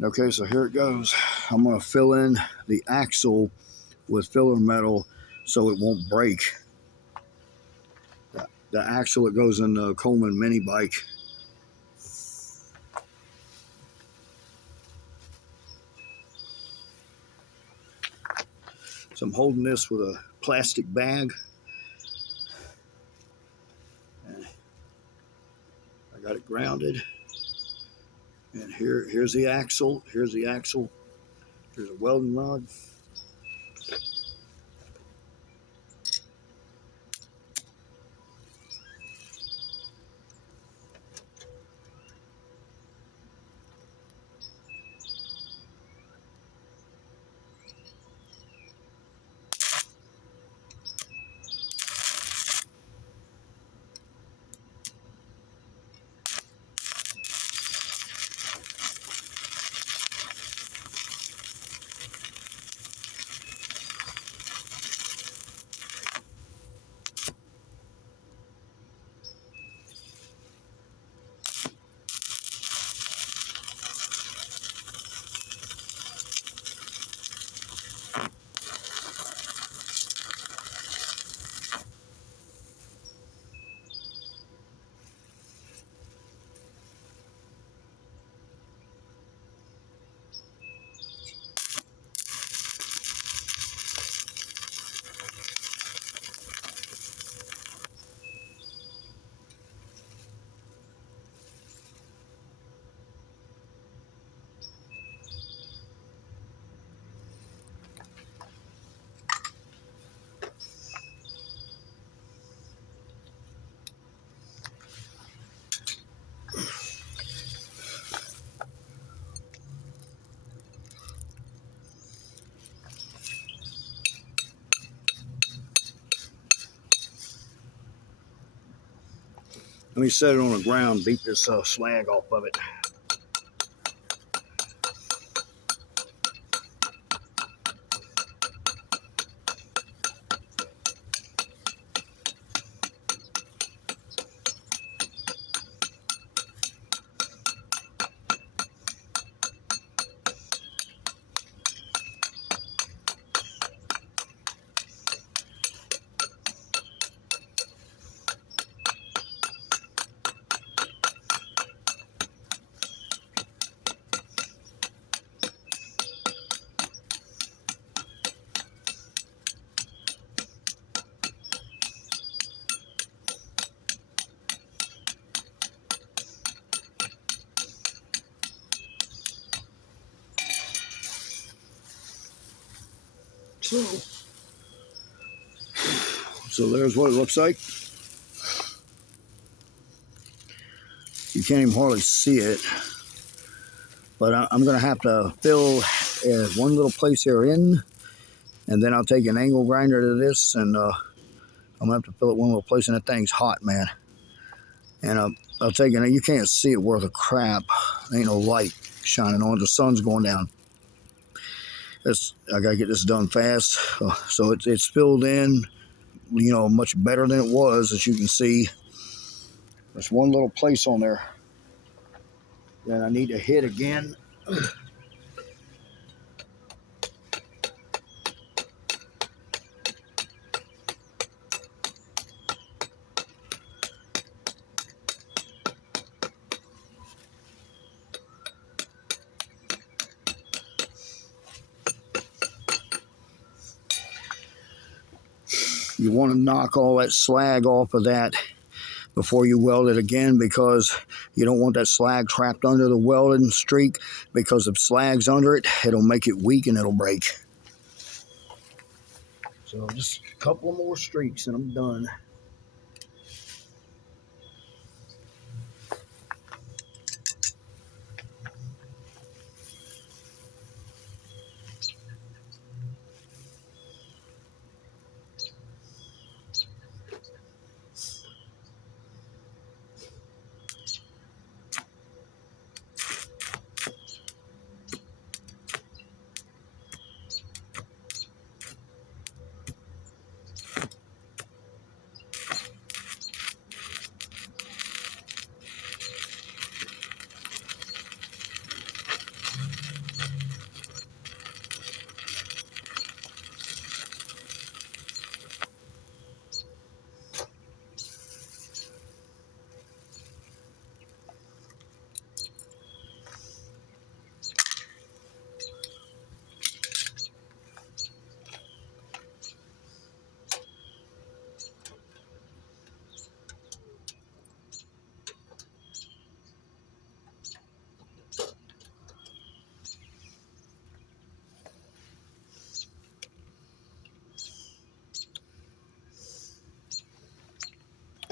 Okay, so here it goes. I'm going to fill in the axle with filler metal so it won't break. The axle that goes in the Coleman mini bike. So I'm holding this with a plastic bag. And I got it grounded. And here's the axle. Here's the axle. Here's a welding rod. Let me set it on the ground, beat this slag off of it. So there's what it looks like. You can't even hardly see it, but I'm going to have to fill one little place here in, and then I'll take an angle grinder to this, and I'm going to have to fill it one little place, and that thing's hot, man. And I'll take it. You can't see it worth a crap. There ain't no light shining on it. The sun's going down. I got to get this done fast. So it's filled in, much better than it was, as you can see. There's one little place on there that I need to hit again. You want to knock all that slag off of that before you weld it again, because you don't want that slag trapped under the welding streak, because if slag's under it, it'll make it weak and it'll break. So just a couple more streaks and I'm done.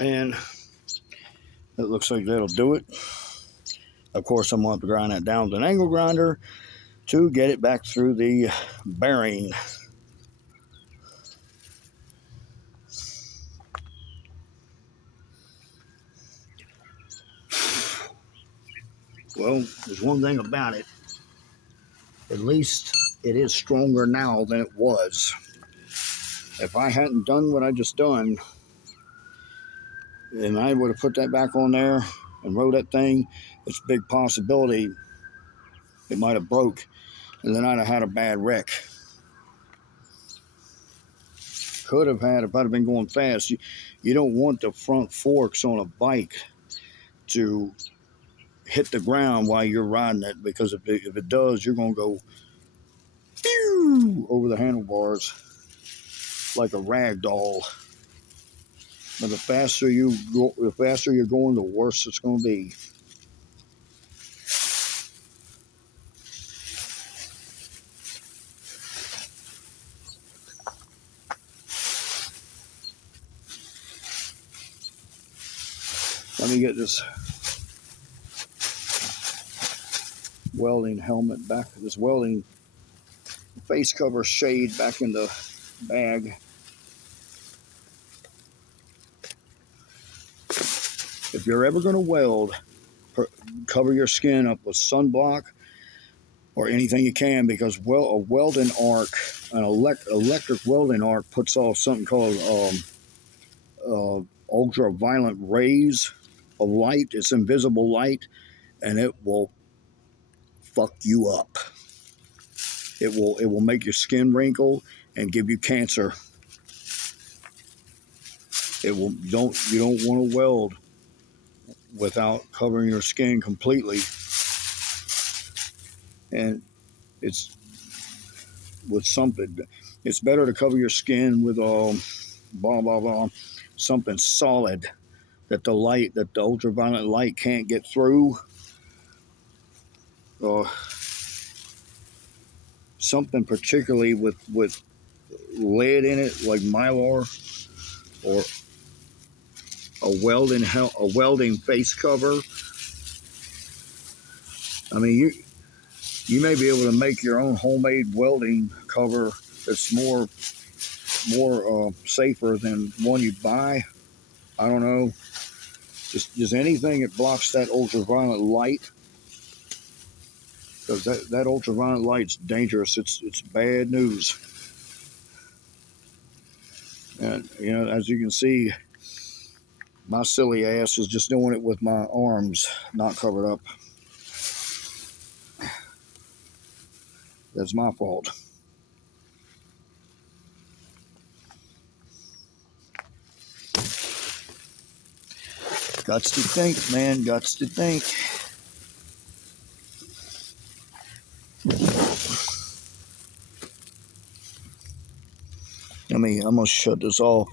And it looks like that'll do it. Of course, I'm going to have to grind that down with an angle grinder to get it back through the bearing. Well, there's one thing about it. At least it is stronger now than it was. If I hadn't done what I just done, and I would have put that back on there and rode that thing, it's a big possibility it might have broke, and then I'd have had a bad wreck. Could have had if I'd have been going fast. You don't want the front forks on a bike to hit the ground while you're riding it, because if it does, you're going to go pew over the handlebars like a rag doll. But the faster you're going, the worse it's going to be. Let me get this welding helmet back, this welding face cover shade back in the bag. If you're ever going to weld, cover your skin up with sunblock or anything you can, because a welding arc, an electric welding arc, puts off something called ultraviolet rays of light. It's invisible light, and it will fuck you up. It will make your skin wrinkle and give you cancer. You don't want to weld without covering your skin completely. And it's with something. It's better to cover your skin with blah blah blah, something solid that the ultraviolet light can't get through. Something particularly with lead in it, like Mylar, or a welding face cover. I mean, you may be able to make your own homemade welding cover that's more safer than one you buy. I don't know. Just anything that blocks that ultraviolet light, because that ultraviolet light's dangerous. It's bad news. And as you can see, my silly ass is just doing it with my arms not covered up. That's my fault. Guts to think, man. Guts to think. I'm gonna shut this off.